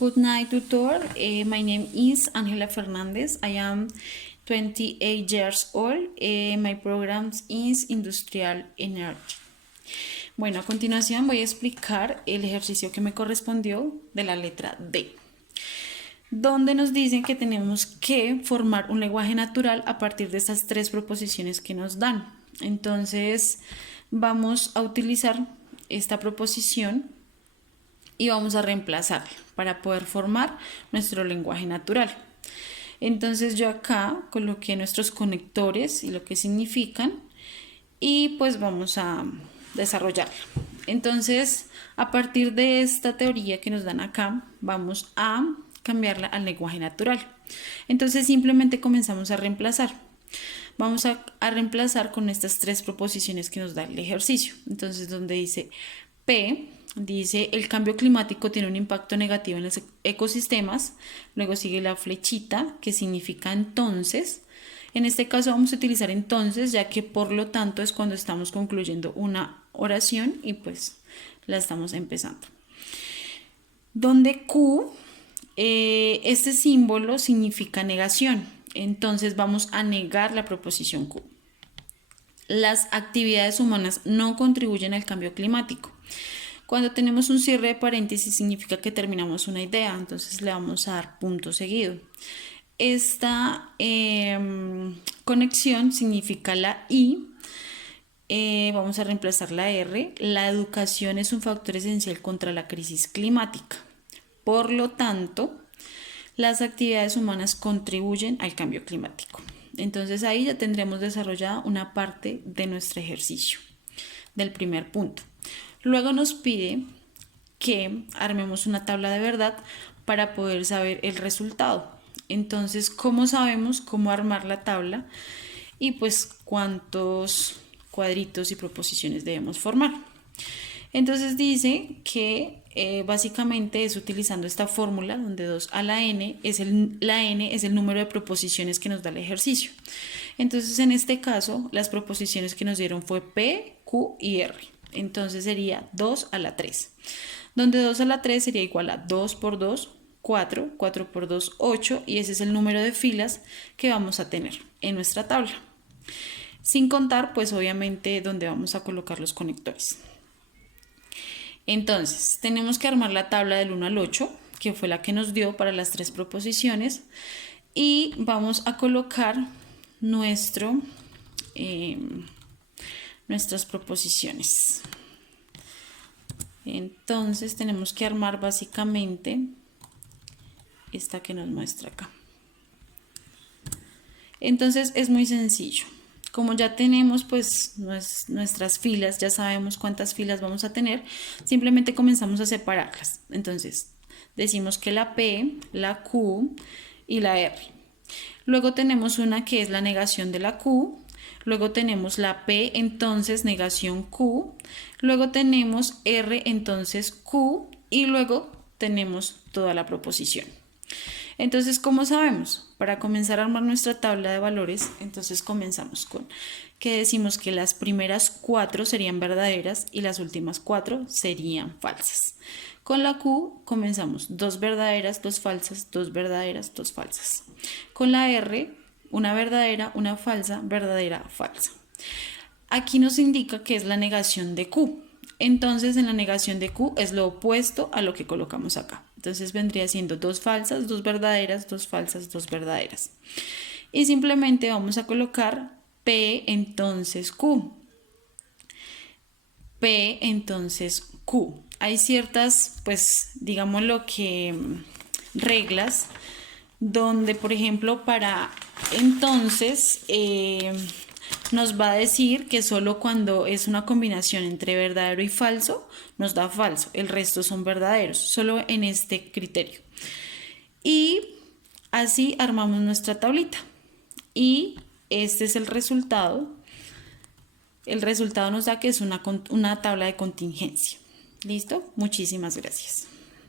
Good night, tutor. My name is Angela Fernandez. I am 28 years old. My program is Industrial Energy. Bueno, a continuación voy a explicar el ejercicio que me correspondió de la letra D, donde nos dicen que tenemos que formar un lenguaje natural a partir de estas tres proposiciones que nos dan. Entonces, vamos a utilizar esta proposición y vamos a reemplazarla para poder formar nuestro lenguaje natural. Entonces yo acá coloqué nuestros conectores y lo que significan y pues vamos a desarrollarlo. Entonces, a partir de esta teoría que nos dan acá, vamos a cambiarla al lenguaje natural. Entonces simplemente comenzamos a reemplazar. Vamos a reemplazar con estas tres proposiciones que nos da el ejercicio. Entonces, donde dice P, dice el cambio climático tiene un impacto negativo en los ecosistemas. Luego sigue la flechita que significa entonces. En este caso vamos a utilizar entonces, ya que por lo tanto es cuando estamos concluyendo una oración y pues la estamos empezando. Donde Q, este símbolo significa negación. Entonces vamos a negar la proposición Q. Las actividades humanas no contribuyen al cambio climático. Cuando tenemos un cierre de paréntesis significa que terminamos una idea, entonces le vamos a dar punto seguido. Esta conexión significa la I. Vamos a reemplazar la R. La educación es un factor esencial contra la crisis climática. Por lo tanto, las actividades humanas contribuyen al cambio climático. Entonces ahí ya tendremos desarrollada una parte de nuestro ejercicio del primer punto. Luego nos pide que armemos una tabla de verdad para poder saber el resultado. Entonces, ¿cómo sabemos cómo armar la tabla? Y pues cuántos cuadritos y proposiciones debemos formar. Entonces dice que básicamente es utilizando esta fórmula donde 2 a la n es el número de proposiciones que nos da el ejercicio. Entonces en este caso las proposiciones que nos dieron fue P, Q y R. Entonces sería 2 a la 3. Donde 2 a la 3 sería igual a 2 por 2, 4, 4 por 2, 8 y ese es el número de filas que vamos a tener en nuestra tabla. Sin contar pues obviamente donde vamos a colocar los conectores. Entonces, tenemos que armar la tabla del 1 al 8, que fue la que nos dio para las tres proposiciones, y vamos a colocar nuestras proposiciones. Entonces, tenemos que armar básicamente esta que nos muestra acá. Entonces, es muy sencillo. Como ya tenemos pues nuestras filas, ya sabemos cuántas filas vamos a tener, simplemente comenzamos a separarlas. Entonces decimos que la P, la Q y la R. Luego tenemos una que es la negación de la Q, luego tenemos la P, entonces negación Q, luego tenemos R, entonces Q y luego tenemos toda la proposición. Entonces, ¿cómo sabemos? Para comenzar a armar nuestra tabla de valores, entonces comenzamos con que decimos que las primeras 4 serían verdaderas y las últimas 4 serían falsas. Con la Q comenzamos 2 verdaderas, 2 falsas, 2 verdaderas, 2 falsas. Con la R, una verdadera, una falsa, verdadera, falsa. Aquí nos indica que es la negación de Q. Entonces en la negación de Q es lo opuesto a lo que colocamos acá. Entonces vendría siendo 2 falsas, 2 verdaderas, 2 falsas, 2 verdaderas. Y simplemente vamos a colocar P entonces Q. P entonces Q. Hay ciertas, pues digámoslo que reglas donde por ejemplo para entonces nos va a decir que solo cuando es una combinación entre verdadero y falso nos da falso, el resto son verdaderos, solo en este criterio. Y así armamos nuestra tablita y este es el resultado. El resultado nos da que es una tabla de contingencia. ¿Listo? Muchísimas gracias.